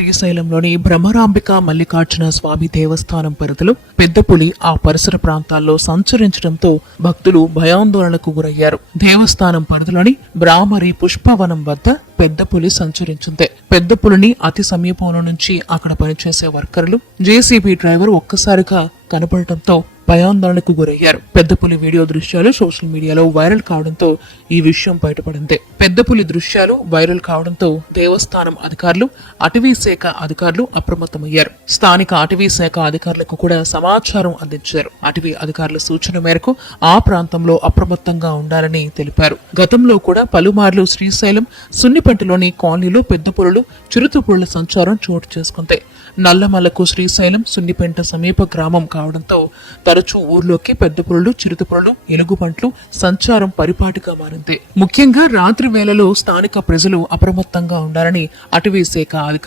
శ్రీశైలంలోని భ్రమరాంబిక మల్లికార్జున స్వామి దేవస్థానం పరిధిలో పెద్ద పులి ఆ పరిసర ప్రాంతాల్లో సంచరించడంతో భక్తులు భయాందోళనకు గురయ్యారు. దేవస్థానం పరిధిలోని బ్రాహ్మరి పుష్పవనం వద్ద పెద్ద పులి సంచరించింది. పెద్ద పులిని అతి సమీపంలో నుంచి అక్కడ పనిచేసే వర్కర్లు జేసీబీ డ్రైవర్ ఒక్కసారిగా కనపడటంతో భయాందోళనకు గురయ్యారు. పెద్ద పులి వీడియో దృశ్యాలు సోషల్ మీడియాలో వైరల్ కావడంతో ఈ విషయం బయటపడింది. పెద్ద పులి దృశ్యాలు వైరల్ కావడంతో దేవస్థానం అధికారులు అటవీ శాఖ అధికారులు అప్రమత్తమయ్యారు. స్థానిక అటవీ శాఖ అధికారులకు కూడా సమాచారం అందించారు. అటవీ అధికారుల సూచన మేరకు ఆ ప్రాంతంలో అప్రమత్తంగా ఉండాలని తెలిపారు. గతంలో కూడా పలుమార్లు శ్రీశైలం సున్నిపెంటలోని కాలనీలో పెద్ద పులులు చిరుత పులుల సంచారం చోటు చేసుకుంది. నల్లమల్లకు శ్రీశైలం సున్నిపెంట సమీప గ్రామం కావడంతో తరచూ ఊర్లోకి పెద్ద పొరలు చిరుత పులులు ఎలుగుబంట్లు సంచారం పరిపాటిగా మారింది ముఖ్యంగా రాత్రి వేళలో స్థానిక ప్రజలు అప్రమత్తంగా ఉండాలని అటవీ శాఖ అధికారులు